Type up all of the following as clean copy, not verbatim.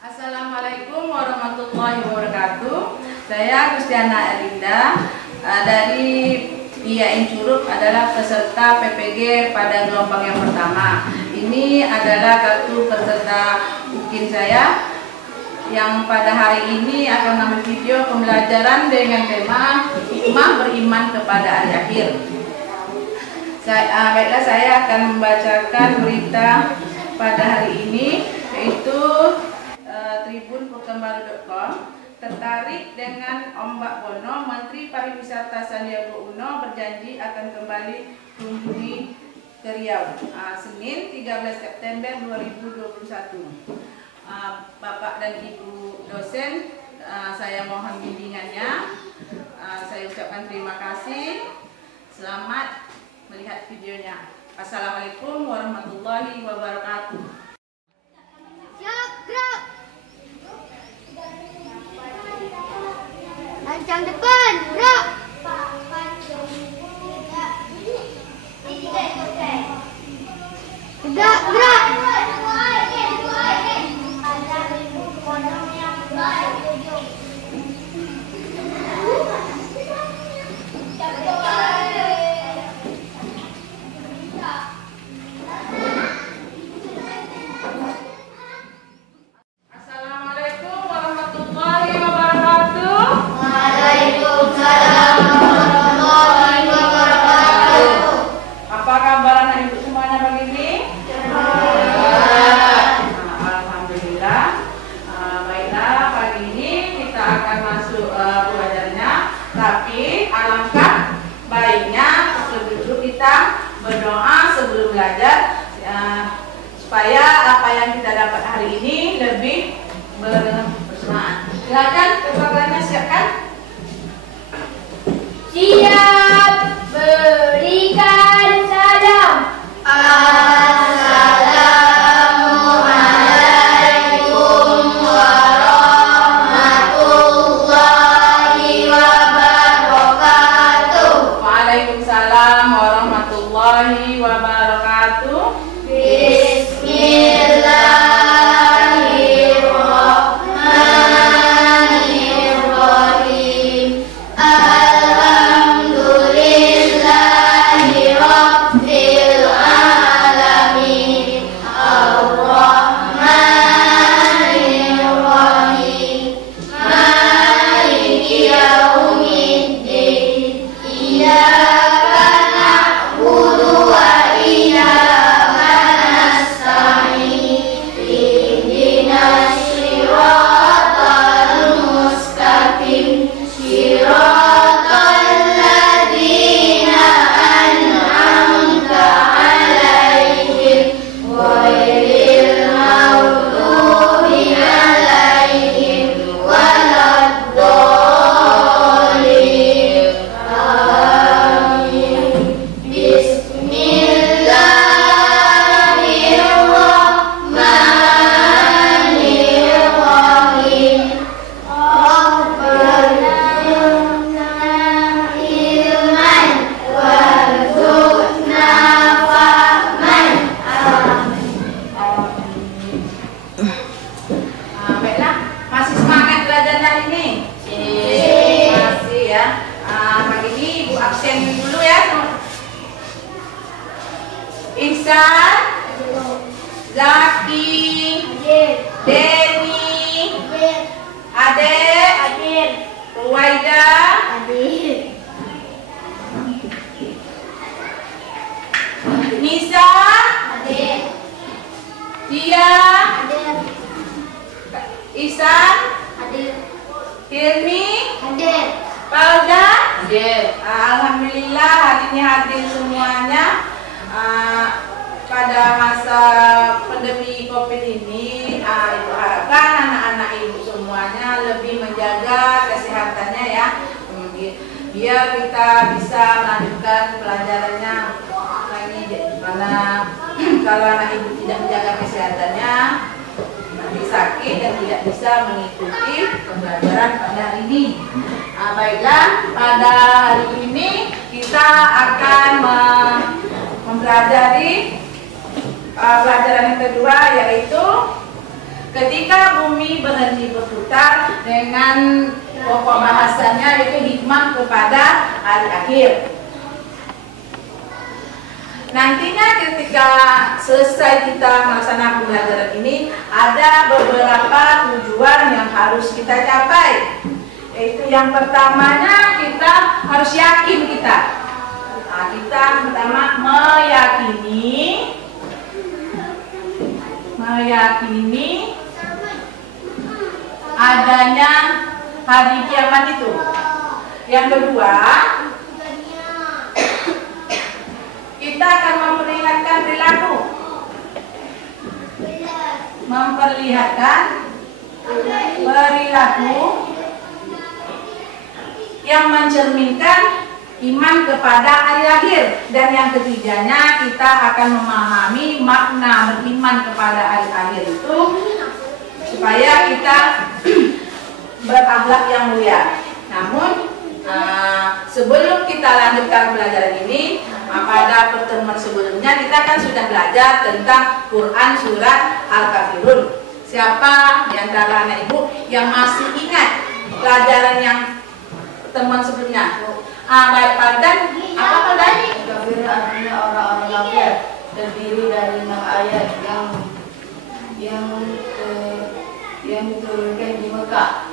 Assalamualaikum warahmatullahi wabarakatuh. Saya Gustiana Erlinda dari IAIN Curug, adalah peserta PPG pada gelombang yang pertama. Ini adalah kartu peserta UKIN saya yang pada hari ini akan mengambil video pembelajaran dengan tema hikmah beriman kepada hari akhir. Baiklah, saya akan membacakan berita pada hari ini, yaitu tribunpekanbaru.com. Tertarik dengan Ombak Bono, Menteri Pariwisata Sandiaga Uno berjanji akan kembali kunjungi ke Riau. Senin 13 September 2021. Bapak dan Ibu dosen, saya mohon bimbingannya. Saya ucapkan terima kasih. Selamat melihat videonya. Assalamualaikum warahmatullahi wabarakatuh. Lancang depan, gerak. Tegak, gerak. Tapi alangkah baiknya dulu kita berdoa sebelum belajar, supaya apa yang kita dapat hari ini lebih bersemangat. Silakan, kepada siapkan. Siap, berikan salam. Waalaikumsalam warahmatullahi wabarakatuh. Bismillahirrahmanirrahim. Alhamdulillahi rabbil alamin. Ar-Rahmanirrahim. Maliki yaumiddin. Iyyaka na'budu wa iyyaka nasta'in. Ihdinas siratal mustaqim. Siratal ladzina an'amta 'alaihim ghairil maghdubi 'alaihim waladdallin. Amin. Bismillahirrahmanirrahim. Rabbana ilman warzuqna fahman. Baiklah, masih semangat belajar hari ini? Masih ya. Pagi ini Ibu absen dulu ya. Ihsan, Zaki, Denny, Ade, Ruwaida, Nisa, Tia, Ihsan, Hilmi, Pauda. Alhamdulillah hari ini hadir semuanya. Pada masa pandemi COVID ini, Ibu harapkan anak-anak Ibu semuanya lebih menjaga kesehatannya ya, biar kita bisa melanjutkan pelajarannya lagi. Karena kalau anak Ibu tidak menjaga kesehatannya, nanti sakit dan tidak bisa mengikuti pembelajaran pada hari ini. Baiklah, pada hari ini kita akan mempelajari pelajaran yang kedua, yaitu Ketika bumi berhenti berputar dengan pokok bahasanya yaitu hikmah kepada hari akhir. Nantinya ketika selesai kita melaksanakan pembelajaran ini, ada beberapa tujuan yang harus kita capai. Yaitu yang pertamanya kita harus yakin kita. Nah, kita pertama meyakini adanya hari kiamat itu. Yang kedua, kita akan memperlihatkan perilaku, yang mencerminkan iman kepada hari akhir. Dan yang ketiganya, kita akan memahami makna beriman kepada hari akhir itu supaya kita berakhlak yang mulia. Namun sebelum kita lanjutkan pelajaran ini, pada pertemuan sebelumnya kita kan sudah belajar tentang Quran surat Al-Kafirun. Siapa di antara anak ibu yang masih ingat pelajaran yang pertemuan sebelumnya? Baik, Pak. Apa Pak Dani? Kafir artinya orang-orang kafir, terdiri dari 6 ayat yang diturunkan di Mekah.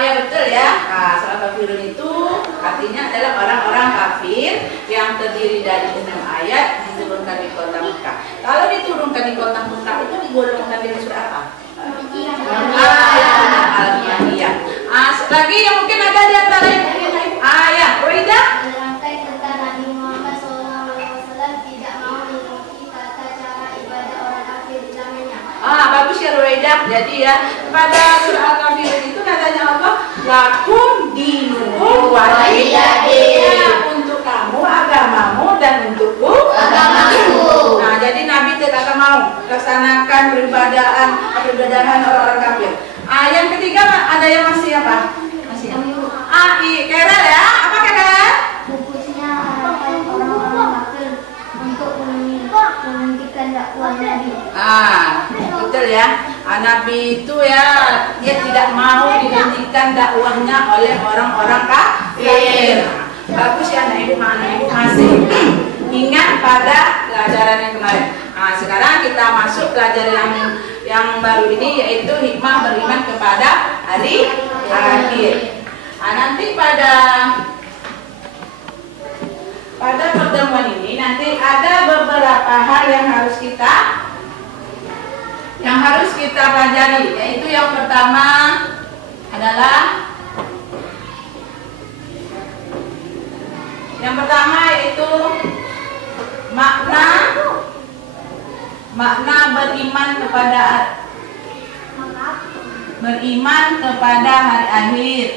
Ya betul ya. Surat Kafirun itu artinya adalah orang-orang kafir yang terdiri dari 6 ayat diturunkan di kota Mekah. Kalau diturunkan di kota Mekah itu digolongkan dengan surat apa? Al-Ma'idah. Lagi yang mungkin ada di antara yang ya, Roida. Menerangkan tentang Nabi Muhammad SAW tidak mau mengikuti tata cara ibadah orang kafir di zamannya. Bagus ya Roida. Jadi ya, pada surah Al-Kafirun itu katanya apa? Lakum dinukum waliyadin. Untuk kamu agamamu dan untukku agamaku. Nah, jadi Nabi tidak mau laksanakan peribadahan orang-orang kafir. Yang ketiga ada yang masih apa? Kera ya? Apa kera? Fokusnya harapan orang-orang kafir untuk menghentikan dakwah Nabi. Betul ya. Nabi itu ya, dia tidak mau dihentikan dakwahnya oleh orang-orang kafir. Bagus ya anak ibu masih ingat pada pelajaran yang kemarin. Sekarang kita masuk pelajaran yang baru ini, yaitu hikmah beriman kepada hari akhir. Nanti pada pertemuan ini nanti ada beberapa hal yang harus kita pelajari, yaitu yang pertama adalah yaitu makna beriman kepada hari akhir.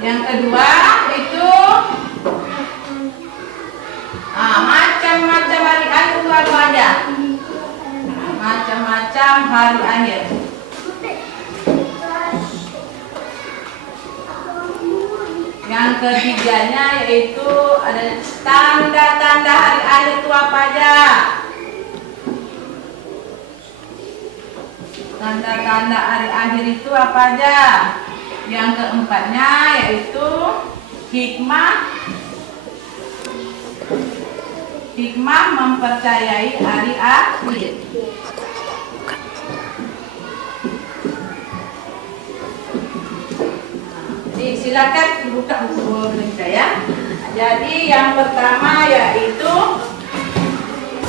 Yang kedua itu macam-macam hari akhir itu apa aja? Macam-macam hari akhir. Yang ketiganya yaitu ada tanda-tanda hari akhir itu apa aja? Tanda-tanda hari akhir itu apa aja? Yang keempatnya yaitu hikmah mempercayai hari akhir. Jadi silakan dibuka buku saya. Jadi yang pertama yaitu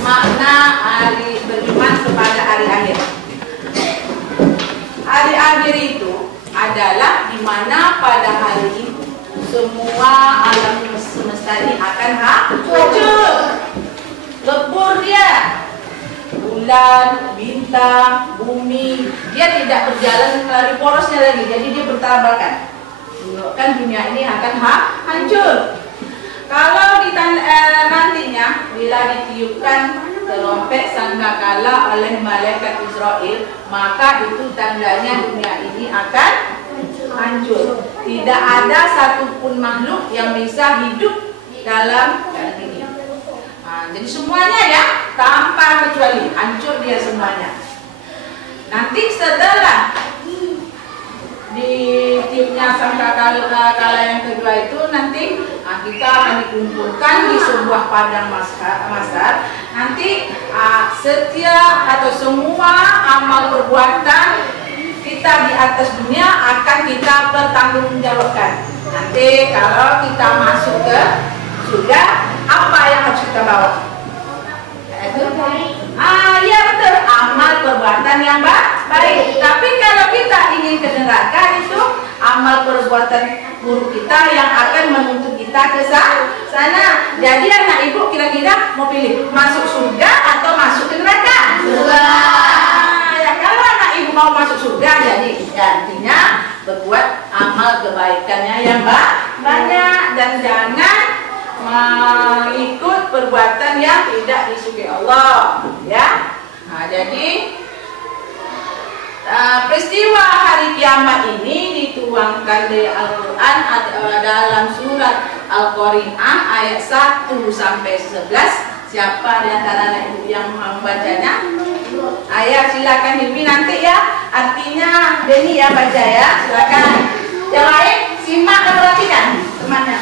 makna beriman kepada hari akhir. Hari akhir itu adalah di mana pada hari itu semua alam semesta ini akan hancur, lebur dia. Bulan, bintang, bumi, dia tidak berjalan melalui porosnya lagi, jadi dia bertabrakan. Menunjukkan dunia ini akan hancur. Kalau nantinya bila ditiupkan terompet sangkakala oleh malaikat Israel, maka itu tandanya dunia ini akan hancur. Tidak ada satupun makhluk yang bisa hidup dalam keadaan ini. Jadi semuanya ya, tanpa kecuali hancur dia semuanya. Nanti setelah di timnya sangkakala yang kedua itu nanti kita akan dikumpulkan di sebuah padang mahsyar. Nanti setiap atau semua amal perbuatan kita di atas dunia akan kita pertanggungjawabkan. Nanti kalau kita masuk ke surga, apa yang harus kita bawa? Itu ya betul, amal perbuatan yang baik. Tapi kalau kita ingin ke neraka, itu amal perbuatan buruk kita yang akan menuntut kita ke sana. Jadi anak ibu kira-kira mau pilih masuk surga atau masuk ke neraka? Surga. Ya kalau anak ibu mau masuk surga, jadi artinya berbuat amal kebaikannya yang banyak dan jangan mengikut perbuatan yang tidak disukai Allah, ya. Jadi peristiwa hari kiamat ini dituangkan di Al-Quran dalam surat Al-Qari'ah ayat 1 sampai 11. Siapa di antara anak ibu yang mau bacanya? Ayah silakan Hilmi nanti ya. Artinya Deni ya baca ya. Silakan. Yang lain simak dan perhatikan temannya.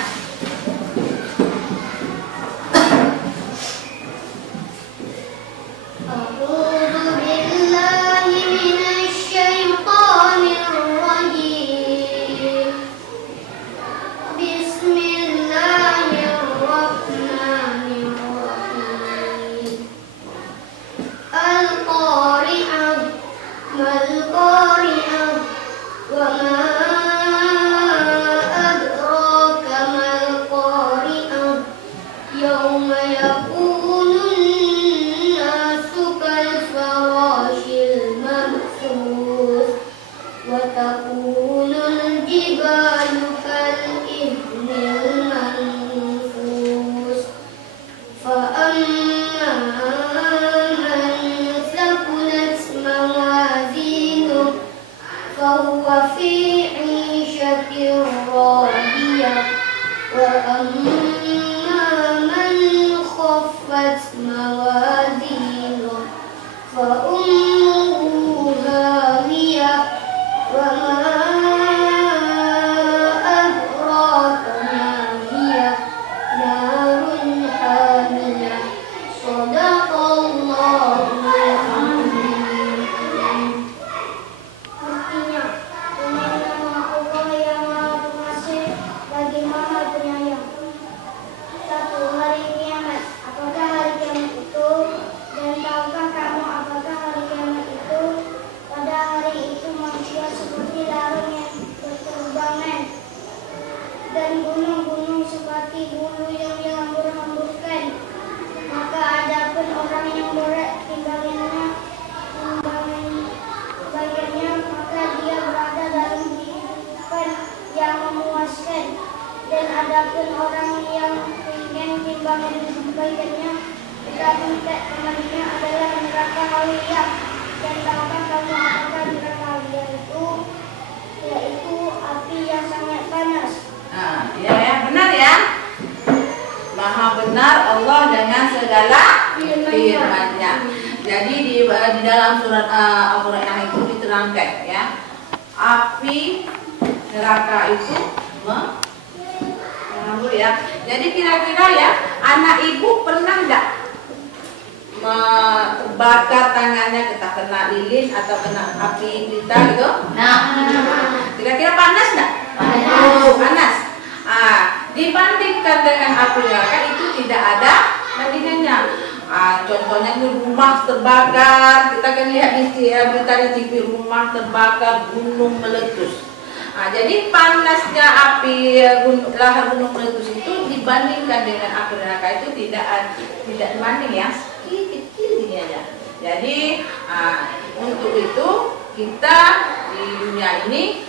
Jadi di dalam surat Al-Qur'an itu diterangkan ya, api neraka itu mengambut ya. Jadi kira-kira ya, anak ibu pernah nggak bakar tangannya, kita kena lilin atau kena api kita gitu? Nah, kira-kira panas nggak? Panas. Dibandingkan dengan api neraka itu tidak ada bandingannya. Contohnya ini rumah terbakar, kita kan lihat di berita di TV, rumah terbakar, gunung meletus. Jadi panasnya api lahar gunung meletus itu dibandingkan dengan api neraka itu tidak sebanding ya, kecil ini aja. Jadi untuk itu kita di dunia ini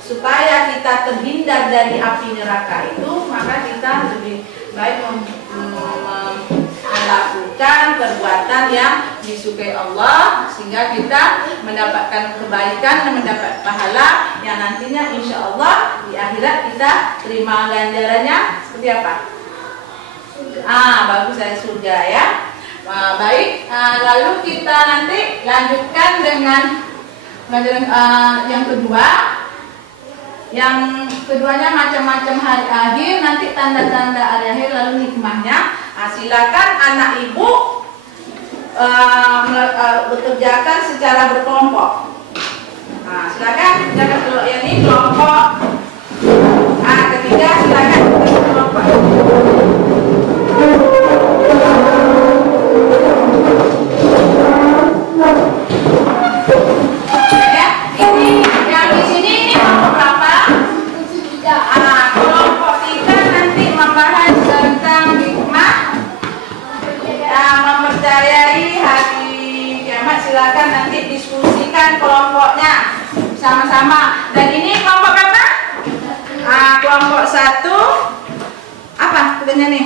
supaya kita terhindar dari api neraka itu, maka kita lebih baik melakukan perbuatan yang disukai Allah sehingga kita mendapatkan kebaikan dan mendapat pahala yang nantinya insya Allah di akhirat kita terima ganjarannya seperti apa? Bagus dari surga ya. Baik, lalu kita nanti lanjutkan dengan pelajaran yang kedua. Yang keduanya macam-macam hari akhir, nanti tanda-tanda hari akhir lalu hikmahnya. Silakan anak ibu bekerjakan secara berkelompok. Silakan kerjakan dulu ini kelompok. Ketiga silakan berkelompok. Ya, ini yang di sini ini kelompok berapa? Kelompok 3 nanti membahas tentang hikmah mempercayai hari kiamat. Silakan nanti diskusikan kelompoknya sama-sama. Dan ini kelompok berapa? Kelompok 1 apa katanya nih?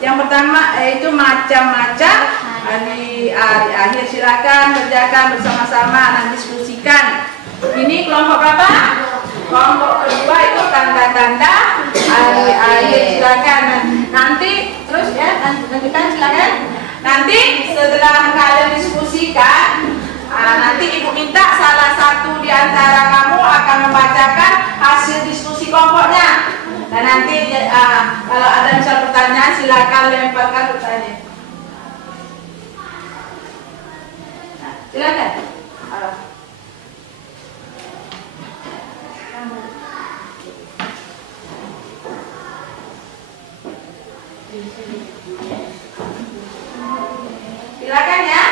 Yang pertama yaitu macam-macam hari akhir. Silakan kerjakan bersama-sama dan diskusikan. Ini kelompok berapa? Kelompok kedua itu tanda-tanda hari akhir. Silakan nanti terus ya, lanjutkan silakan. Nanti setelah kalian diskusikan, nanti ibu minta salah satu di antara kamu akan membacakan hasil diskusi kelompoknya. Dan nanti kalau ada misal pertanyaan silakan lemparkan pertanyaan. Silakan. Silakan ya.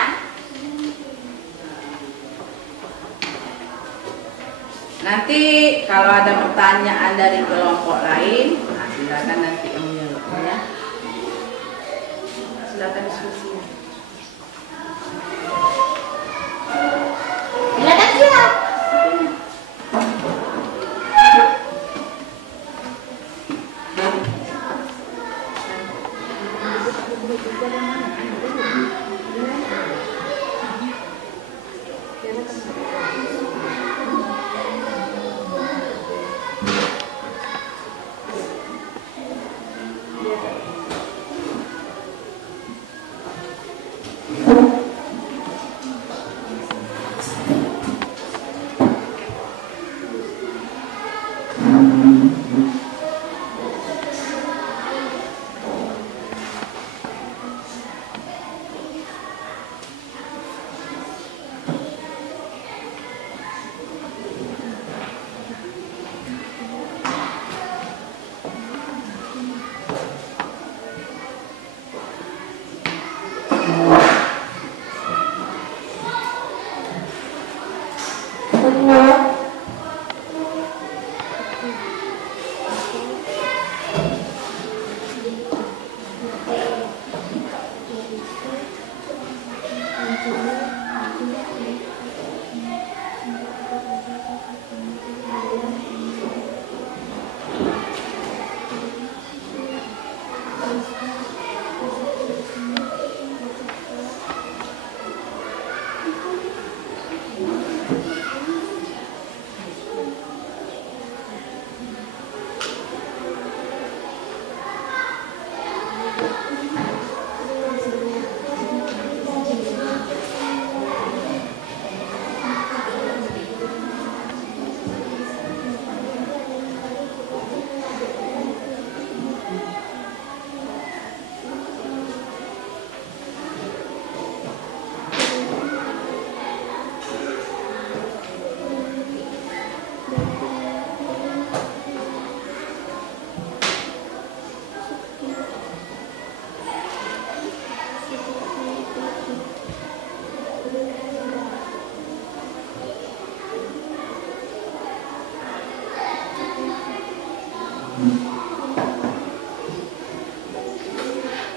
Nanti kalau ada pertanyaan dari kelompok lain, silakan nanti yang menjawab ya. Silakan diskusi. Silakan siap.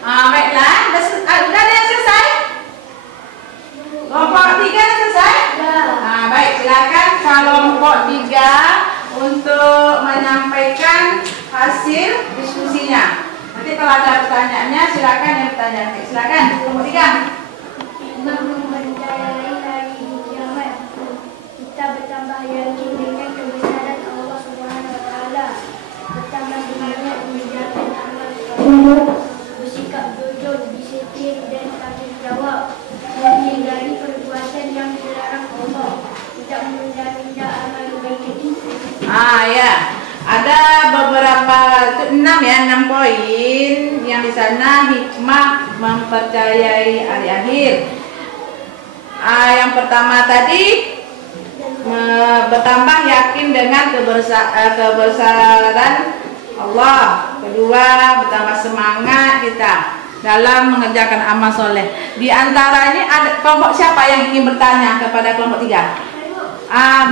Baiklah, sudah ada yang selesai? Kelompok 3 selesai? Baik, silakan kelompok 3 untuk menyampaikan hasil diskusinya. Nanti kalau ada pertanyaannya silakan yang bertanya. Silakan kelompok 3. Mempercayai hari kiamat, kita bertambah yakin dengan kebenaran Allah Subhanahu wa taala, bertambah semangat mengerjakan amal soleh, tidak menunda-nunda amal kebaikan itu. Ya, ada beberapa 6 poin yang di sana hikmah mempercayai hari akhir. Yang pertama tadi bertambah yakin dengan kebesaran Allah. Kedua, bertambah semangat kita dalam mengerjakan amal soleh. Di antara ini ada kelompok siapa yang ingin bertanya kepada kelompok 3?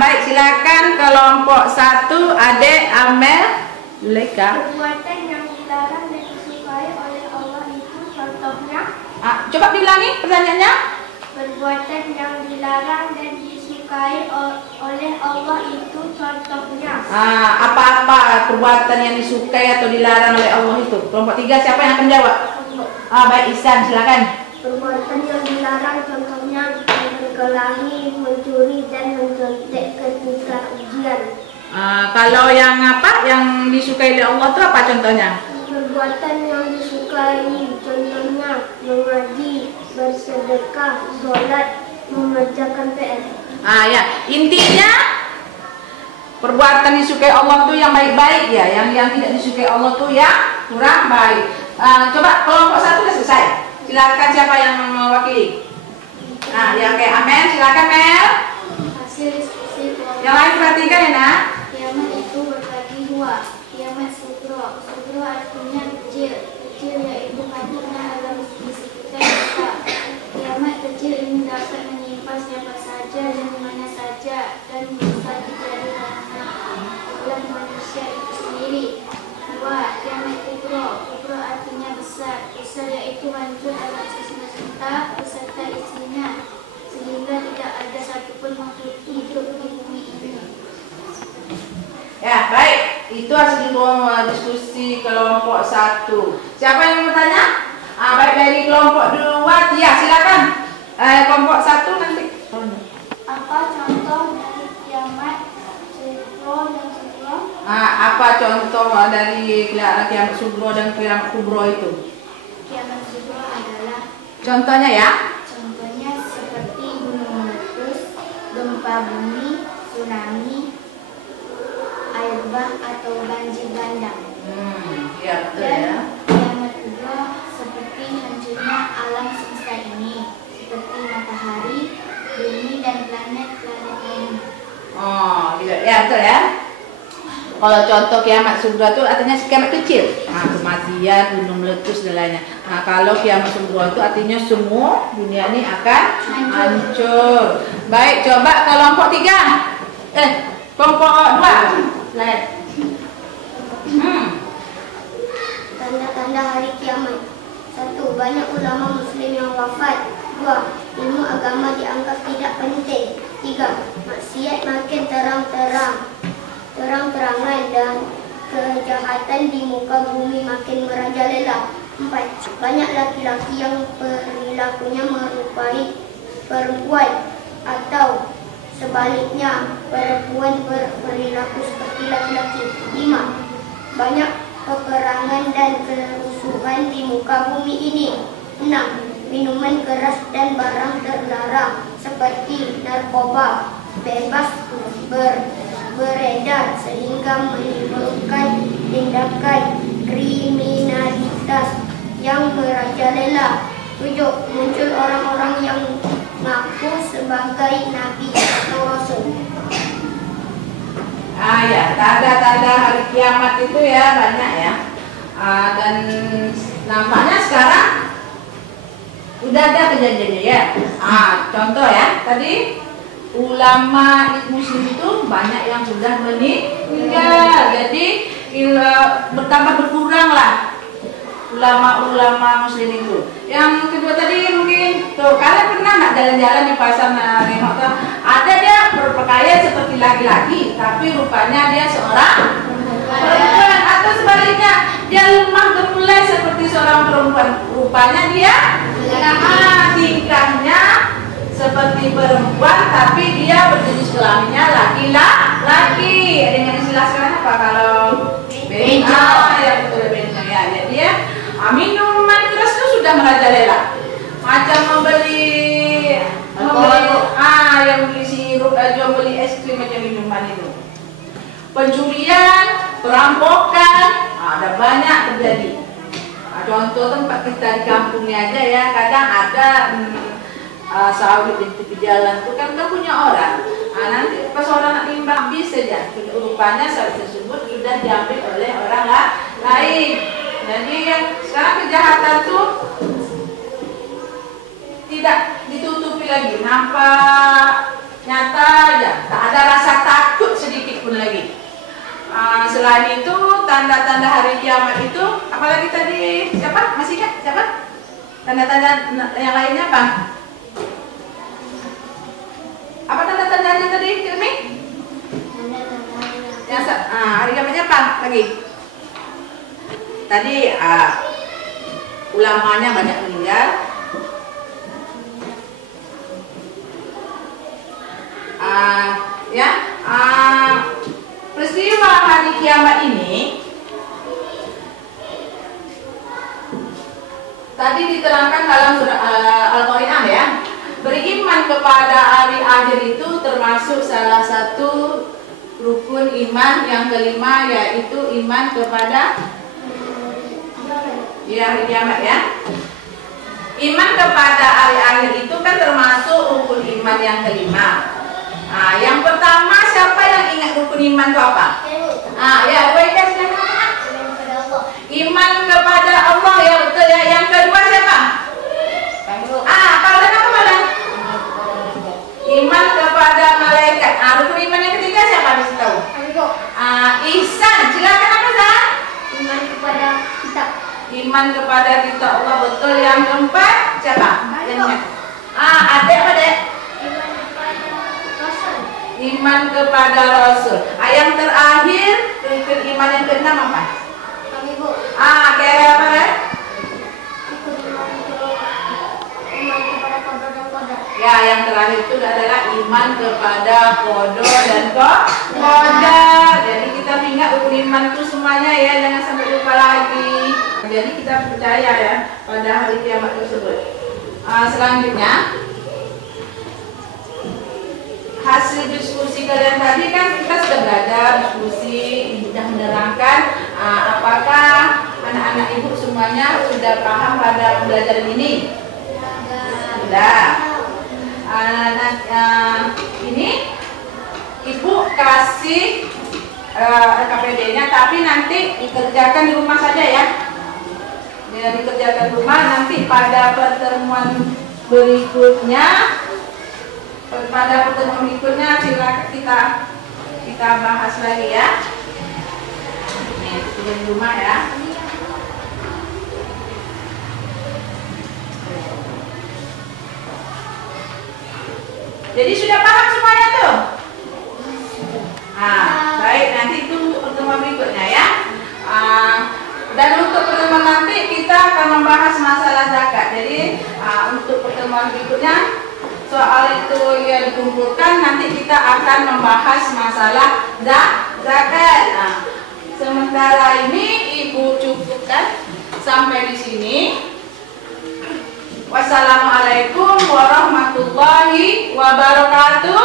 Baik, silakan kelompok 1, Adek Amel Leka. Perbuatan yang dilarang dan disukai oleh Allah itu contohnya. Coba diulangi pertanyaannya. Perbuatan yang dilarang dan disukai oleh Allah itu contohnya. Apa-apa perbuatan yang disukai atau dilarang oleh Allah itu? Kelompok 3 siapa yang akan jawab? Baik, Ihsan, silakan. Perbuatan yang dilarang contohnya berkelahi, mencuri dan mencontek ketika ujian. Kalau yang disukai oleh Allah itu apa contohnya? Perbuatan yang disukai contohnya mengaji, bersedekah, sholat, mengerjakan PR. Ya, intinya perbuatan disukai Allah itu yang baik-baik ya, yang tidak disukai Allah itu yang kurang baik. Coba kelompok 1 sudah selesai. Silakan siapa yang mewakili? Ya, oke, Amel, silakan Mel. Hasil diskusi kelompok. Yang lain perhatikan ya, Nak. Kiamat itu berbagi 2. Kiamat sugro. Sugro artinya kecil. Kecil yaitu karena alam di sekitar kita. Kiamat kecil ini dapat menimpa siapa saja dan mana saja dan bisa terjadi dalam manusia itu sendiri. 2. Kiamat kubro. Kubro artinya besar. Besar yaitu hancur alam semesta beserta isinya, sehingga tidak ada satupun makhluk hidup di bumi ini. Ya, baik. Itu hasil diskusi kelompok 1. Siapa yang mau bertanya? Baik, dari kelompok 2, ya silakan. Kelompok 1 nanti. Apa contoh dari kiamat sugro dan kubro? Apa contoh dari kiamat sugro dan kiamat kubro itu? Kiamat sugro adalah Contohnya ya? contohnya seperti gunung meletus, gempa bumi, tsunami, air bah atau banjir bandang. Ya betul Dan ya. kiamat kubro seperti hancurnya alam semesta ini, seperti matahari, bumi dan planet-planet lain. Gitu. Ya betul ya. Kalau contoh kiamat sugro itu artinya kiamat kecil, kematian, gunung meletus dan lainnya. Kalau kiamat sugro itu artinya semua dunia ini akan hancur. Baik, coba kelompok 3. Kelompok 2. Lihat. Tanda-tanda hari kiamat. 1. Banyak ulama muslim yang wafat. 2. Ilmu agama dianggap tidak penting. 3. Maksiat makin terang-terangan dan kejahatan di muka bumi makin merajalela. 4. Banyak laki-laki yang perilakunya menyerupai perempuan atau sebaliknya perempuan berperilaku seperti laki-laki. 5. Banyak peperangan dan kerusuhan di muka bumi ini. 6. Minuman keras dan barang terlarang seperti narkoba bebas beredar sehingga menimbulkan tindakan kriminalitas yang merajalela. 7. Muncul orang-orang yang mengaku sebagai nabi atau rasul. Ya, tanda-tanda hari kiamat itu ya banyak ya. Dan nampaknya sekarang udah ada kejadiannya ya. Contoh ya, tadi ulama muslim itu banyak yang sudah meninggal. Jadi bertambah berkurang lah ulama-ulama muslim itu. Yang kedua tadi mungkin tuh kalian pernah nggak jalan-jalan di pasar nengok tuh ada dia berpakaian seperti laki-laki tapi rupanya dia seorang perempuan, atau sebaliknya dia lemah gemulai seperti seorang perempuan rupanya dia tingkahnya seperti perempuan tapi dia berjenis kelaminnya laki-laki. Dengan istilah sekarang apa kalau benjo? Ya betul, benjo ya. Jadi ya minuman keras itu sudah merajalela. Macam membeli yang beli sirup, jual beli industri macam minuman itu. Pencurian, perampokan, ada banyak terjadi. Contoh tempat kita di kampungnya aja ya, kadang ada sawit di tepi jalan itu kan punya orang. Nanti pas orang nak timbang bis saja, rupanya sawit tersebut sudah diambil oleh orang lain. Jadi yang sekarang kejahatan tuh tidak ditutupi lagi, nampak nyata aja, tak ada rasa takut sedikit pun lagi. Selain itu tanda-tanda hari kiamat itu, apalagi tadi siapa? Masih ingat siapa? Tanda-tanda yang lainnya apa? Apa tanda-tandanya tadi, Kirmi? Yang hari kiamatnya apa lagi? Tadi ulamanya banyak meninggal. Peristiwa hari kiamat ini tadi diterangkan dalam surah Al-Qari'ah ya. Beriman kepada hari akhir itu termasuk salah satu rukun iman yang kelima, yaitu iman kepada hari kiamat ya. Iman kepada hari akhir itu kan termasuk rukun iman yang kelima. Yang pertama, siapa yang ingat rukun iman itu apa? Ya, Waidah silakan. Iman kepada Allah, ya betul ya. Yang kedua siapa? Kalau dan apa malah? Iman kepada malaikat. Rukun iman yang ketiga siapa bisa tahu? Ihsan. Silakan apa Zah? Iman kepada kitab. Iman kepada kitab Allah, betul. Yang keempat siapa? Adik apa dek? Iman kepada Rasul. Yang terakhir rukun iman yang keenam apa? Kira apa dek? Iman kepada qadar dan qadar. Ya, yang terakhir itu adalah iman kepada qadar dan qadar. Jadi kita ingat rukun iman itu semuanya ya, jangan sampai lupa lagi. Jadi kita percaya ya pada hari kiamat tersebut. Selanjutnya, hasil diskusi kalian tadi kan kita sudah belajar diskusi, sudah menerangkan apakah anak-anak ibu semuanya sudah paham pada pembelajaran ini? Sudah. Ini ibu kasih KPD-nya, tapi nanti dikerjakan di rumah saja ya. Dikerjakan di rumah, nanti pada pertemuan berikutnya. Silakan kita bahas lagi ya. Nih, itu di rumah ya. Jadi sudah paham semuanya tuh? Baik, nanti itu pertemuan berikutnya ya. Dan untuk pertemuan nanti kita akan membahas masalah zakat. Jadi untuk pertemuan berikutnya soal itu yang dikumpulkan, nanti kita akan membahas masalah zakat. Sementara ini ibu cukupkan sampai di sini. Wassalamualaikum warahmatullahi wabarakatuh.